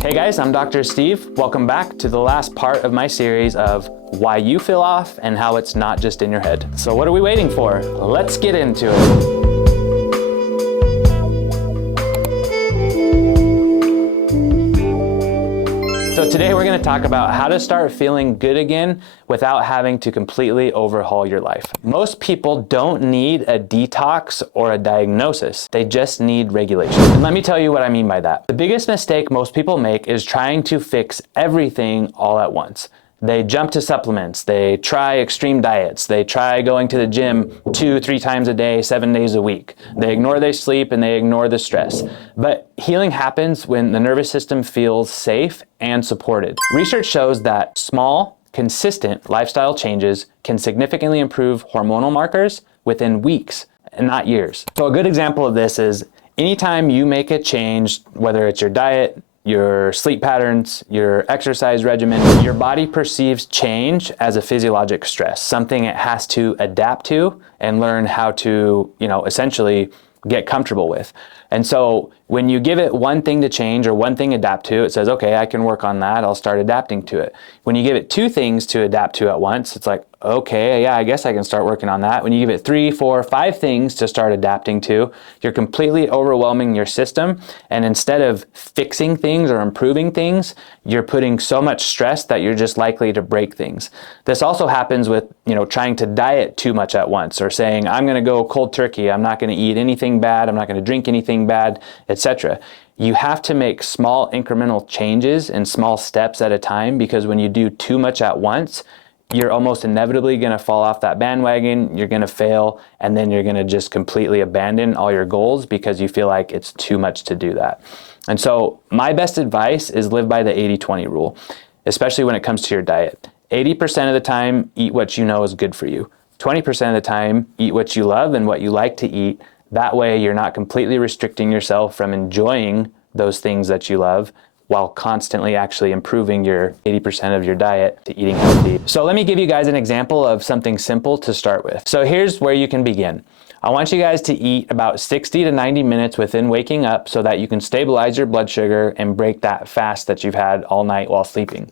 Hey guys, I'm Dr. Steve. Welcome back to the last part of my series of why you feel off and how it's not just in your head. So what are we waiting for? Let's get into it. So today we're going to talk about how to start feeling good again without having to completely overhaul your life. Most people don't need a detox or a diagnosis. They just need regulation. And let me tell you what I mean by that. The biggest mistake most people make is trying to fix everything all at once. They jump to supplements, they try extreme diets, they try going to the gym 2-3 times a day, 7 days a week. They ignore their sleep and they ignore the stress. But healing happens when the nervous system feels safe and supported. Research shows that small, consistent lifestyle changes can significantly improve hormonal markers within weeks and not years. So a good example of this is anytime you make a change, whether it's your diet, your sleep patterns, your exercise regimen, your body perceives change as a physiologic stress, something it has to adapt to and learn how to, essentially get comfortable with. And so when you give it one thing to change or one thing to adapt to, it says, okay, I can work on that. I'll start adapting to it. When you give it 2 things to adapt to at once, it's like, okay, yeah, I guess I can start working on that. When you give it 3, 4, 5 things to start adapting to, you're completely overwhelming your system. And instead of fixing things or improving things, you're putting so much stress that you're just likely to break things. This also happens with, trying to diet too much at once or saying, I'm going to go cold turkey. I'm not going to eat anything bad. I'm not going to drink anything bad, etc. You have to make small incremental changes in small steps at a time, because when you do too much at once, you're almost inevitably going to fall off that bandwagon, you're going to fail, and then you're going to just completely abandon all your goals because you feel like it's too much to do that. And so my best advice is live by the 80-20 rule, especially when it comes to your diet. 80% of the time, eat what you know is good for you. 20% of the time, eat what you love and what you like to eat. That way, you're not completely restricting yourself from enjoying those things that you love, while constantly actually improving your 80% of your diet to eating healthy. So let me give you guys an example of something simple to start with. So here's where you can begin. I want you guys to eat about 60 to 90 minutes within waking up so that you can stabilize your blood sugar and break that fast that you've had all night while sleeping.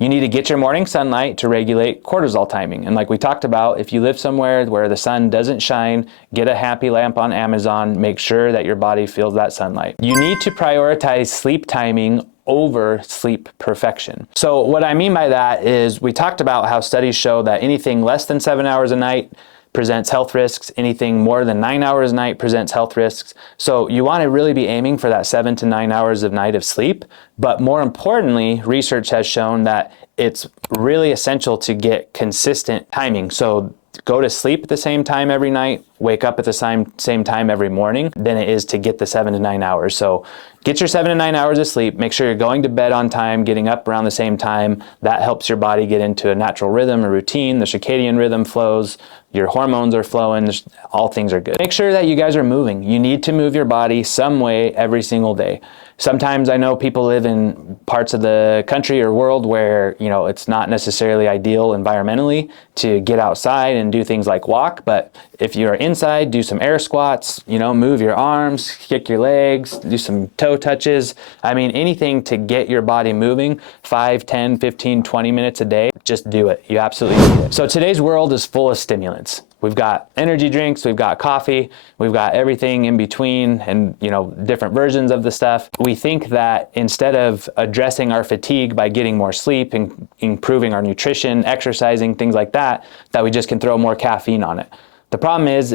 You need to get your morning sunlight to regulate cortisol timing. And like we talked about, if you live somewhere where the sun doesn't shine, get a happy lamp on Amazon, make sure that your body feels that sunlight. You need to prioritize sleep timing over sleep perfection. So what I mean by that is we talked about how studies show that anything less than 7 hours a night presents health risks, anything more than 9 hours a night presents health risks. So you want to really be aiming for that 7 to 9 hours of night of sleep. But more importantly, research has shown that it's really essential to get consistent timing. So go to sleep at the same time every night, wake up at the same time every morning than it is to get the 7 to 9 hours. So get your 7 to 9 hours of sleep, make sure you're going to bed on time, getting up around the same time. That helps your body get into a natural rhythm, a routine, the circadian rhythm flows, your hormones are flowing, all things are good. Make sure that you guys are moving. You need to move your body some way every single day. Sometimes I know people live in parts of the country or world where, it's not necessarily ideal environmentally to get outside and do things like walk. But if you're inside, do some air squats, move your arms, kick your legs, do some toe touches. I mean, anything to get your body moving, 5, 10, 15, 20 minutes a day, just do it. You absolutely need it. So today's world is full of stimulants. We've got energy drinks, we've got coffee, we've got everything in between and, different versions of the stuff. We think that instead of addressing our fatigue by getting more sleep and improving our nutrition, exercising, things like that we just can throw more caffeine on it. The problem is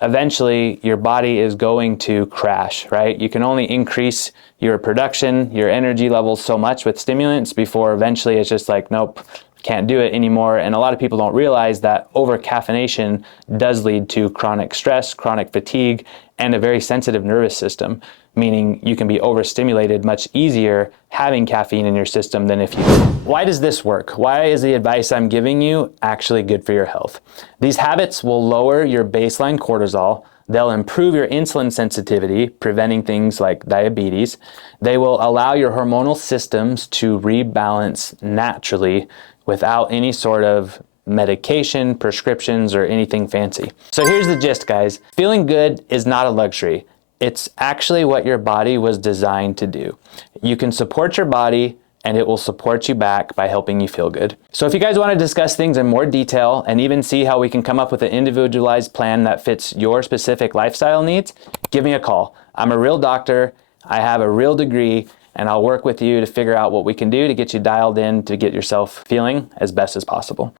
eventually your body is going to crash, right? You can only increase your production, your energy levels so much with stimulants before eventually it's just like, nope, can't do it anymore. And a lot of people don't realize that over-caffeination does lead to chronic stress, chronic fatigue, and a very sensitive nervous system, meaning you can be overstimulated much easier having caffeine in your system than if you didn't. Why does this work? Why is the advice I'm giving you actually good for your health? These habits will lower your baseline cortisol. They'll improve your insulin sensitivity, preventing things like diabetes. They will allow your hormonal systems to rebalance naturally without any sort of medication, prescriptions, or anything fancy. So here's the gist, guys. Feeling good is not a luxury. It's actually what your body was designed to do. You can support your body and it will support you back by helping you feel good. So if you guys want to discuss things in more detail and even see how we can come up with an individualized plan that fits your specific lifestyle needs, give me a call. I'm a real doctor, I have a real degree, and I'll work with you to figure out what we can do to get you dialed in to get yourself feeling as best as possible.